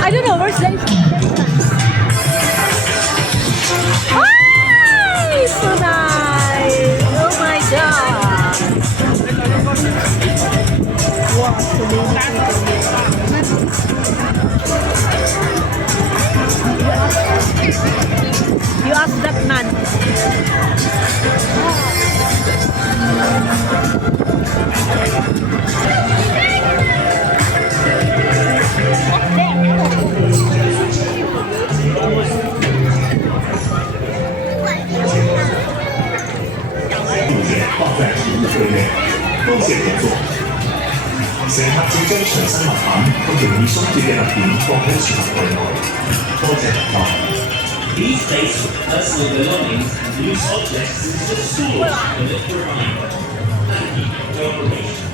I don't know where's the Ay! So nice! Oh my god! Wow, so many people. You ask that man. These days, personal belongings and loose objects is the source of the crime and cooperation.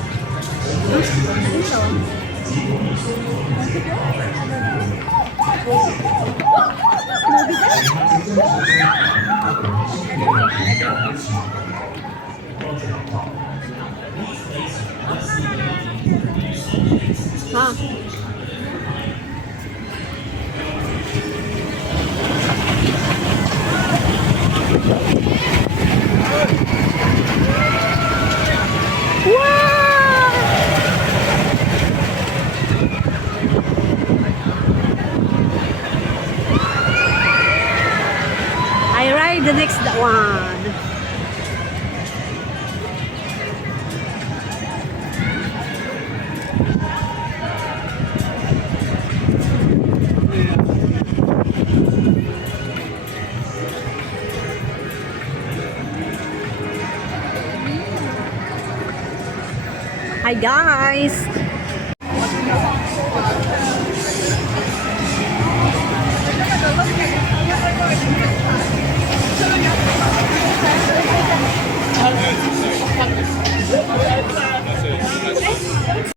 I ride the next one. Hi guys!